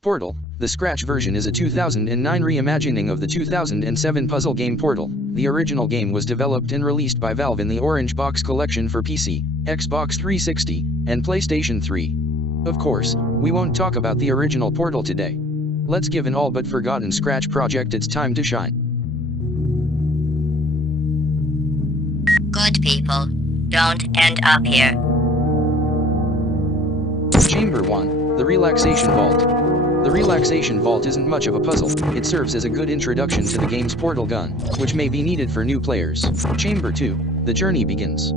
Portal, the Scratch version, is a 2009 reimagining of the 2007 puzzle game Portal. The original game was developed and released by Valve in the Orange Box collection for PC, Xbox 360, and PlayStation 3. Of course, we won't talk about the original Portal today. Let's give an all but forgotten Scratch project its time to shine. Good people, don't end up here. Chamber 1, the Relaxation Vault. The Relaxation Vault isn't much of a puzzle, it serves as a good introduction to the game's portal gun, which may be needed for new players. Chamber 2, the journey begins.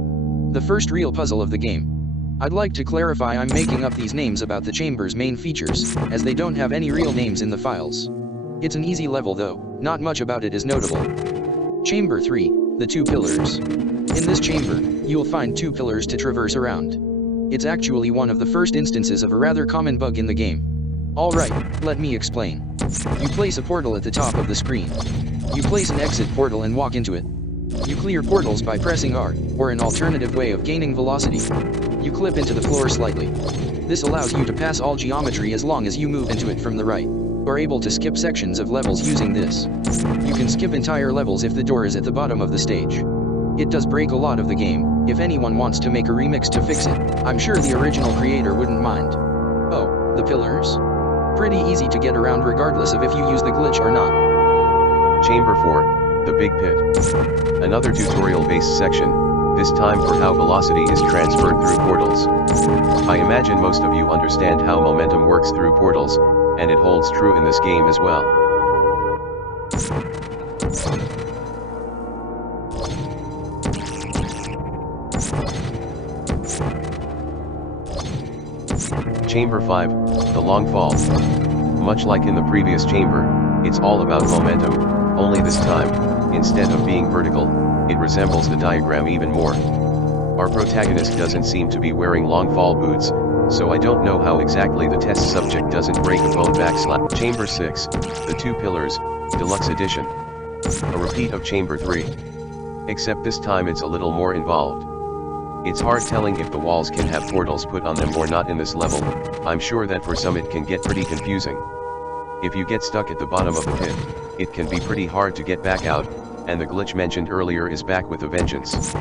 The first real puzzle of the game. I'd like to clarify I'm making up these names about the chamber's main features, as they don't have any real names in the files. It's an easy level though, not much about it is notable. Chamber 3, the two pillars. In this chamber, you'll find two pillars to traverse around. It's actually one of the first instances of a rather common bug in the game. Alright, let me explain. You place a portal at the top of the screen. You place an exit portal and walk into it. You clear portals by pressing R, or an alternative way of gaining velocity. You clip into the floor slightly. This allows you to pass all geometry as long as you move into it from the right. You're able to skip sections of levels using this. You can skip entire levels if the door is at the bottom of the stage. It does break a lot of the game. If anyone wants to make a remix to fix it, I'm sure the original creator wouldn't mind. Oh, the pillars? Pretty easy to get around regardless of if you use the glitch or not. Chamber 4, the Big Pit. Another tutorial-based section, this time for how velocity is transferred through portals. I imagine most of you understand how momentum works through portals, and it holds true in this game as well. Chamber 5, the Long Fall. Much like in the previous chamber, it's all about momentum, only this time, instead of being vertical, it resembles the diagram even more. Our protagonist doesn't seem to be wearing long fall boots, so I don't know how exactly the test subject doesn't break a bone backslap. Chamber 6, the Two Pillars, Deluxe Edition. A repeat of Chamber 3. Except this time it's a little more involved. It's hard telling if the walls can have portals put on them or not in this level. I'm sure that for some it can get pretty confusing. If you get stuck at the bottom of the pit, it can be pretty hard to get back out, and the glitch mentioned earlier is back with a vengeance.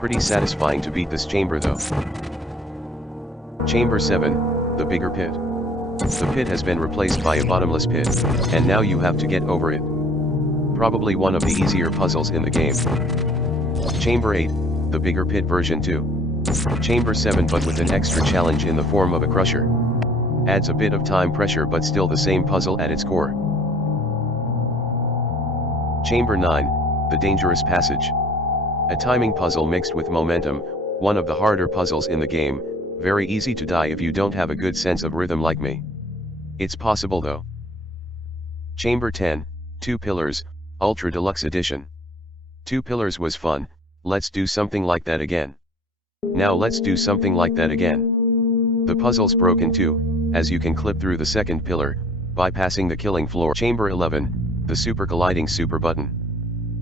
Pretty satisfying to beat this chamber though. Chamber 7, the Bigger Pit. The pit has been replaced by a bottomless pit, and now you have to get over it. Probably one of the easier puzzles in the game. Chamber 8, the Bigger Pit version 2. Chamber 7 but with an extra challenge in the form of a crusher. Adds a bit of time pressure but still the same puzzle at its core. Chamber 9, the Dangerous Passage. A timing puzzle mixed with momentum, one of the harder puzzles in the game, very easy to die if you don't have a good sense of rhythm like me. It's possible though. Chamber 10, Two Pillars, Ultra Deluxe Edition. Two Pillars was fun, let's do something like that again. Now let's do something like that again. The puzzle's broken too, as you can clip through the second pillar, bypassing the killing floor. Chamber 11, the Super Colliding Super Button.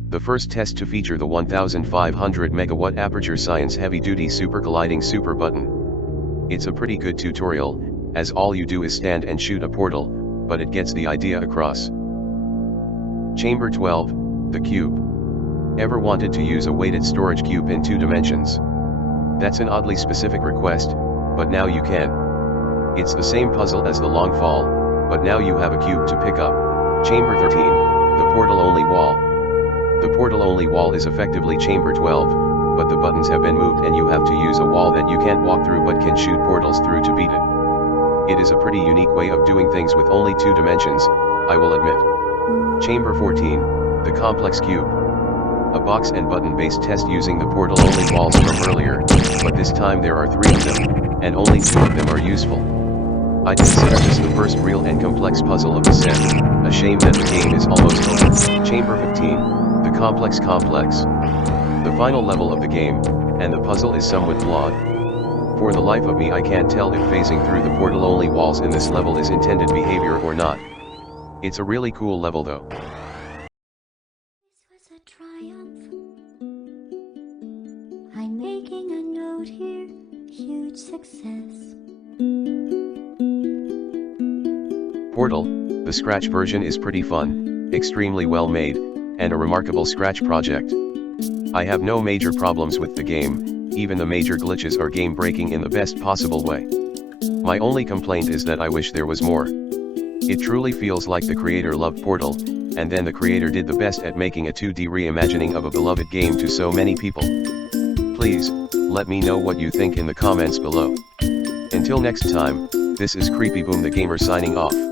The first test to feature the 1500 megawatt aperture science heavy-duty Super Colliding Super Button. It's a pretty good tutorial, as all you do is stand and shoot a portal, but it gets the idea across. Chamber 12, the Cube. Ever wanted to use a weighted storage cube in 2 dimensions? That's an oddly specific request, but now you can. It's the same puzzle as the Long Fall, but now you have a cube to pick up. Chamber 13, the Portal-Only Wall. The Portal-Only Wall is effectively Chamber 12, but the buttons have been moved and you have to use a wall that you can't walk through but can shoot portals through to beat it. It is a pretty unique way of doing things with only 2 dimensions, I will admit. Chamber 14, the Complex Cube. A box and button based test using the portal-only walls from earlier, but this time there are 3 of them, and only 2 of them are useful. I consider this the first real and complex puzzle of the set, a shame that the game is almost over. Chamber 15, the Complex Complex. The final level of the game, and the puzzle is somewhat flawed. For the life of me I can't tell if phasing through the portal-only walls in this level is intended behavior or not. It's a really cool level though. This was a triumph. I'm making a note here, huge success. Portal, the Scratch version is pretty fun, extremely well made, and a remarkable Scratch project. I have no major problems with the game, even the major glitches are game breaking in the best possible way. My only complaint is that I wish there was more. It truly feels like the creator loved Portal, and then the creator did the best at making a 2D reimagining of a beloved game to so many people. Please, let me know what you think in the comments below. Until next time, this is Creepyboom the Gamer signing off.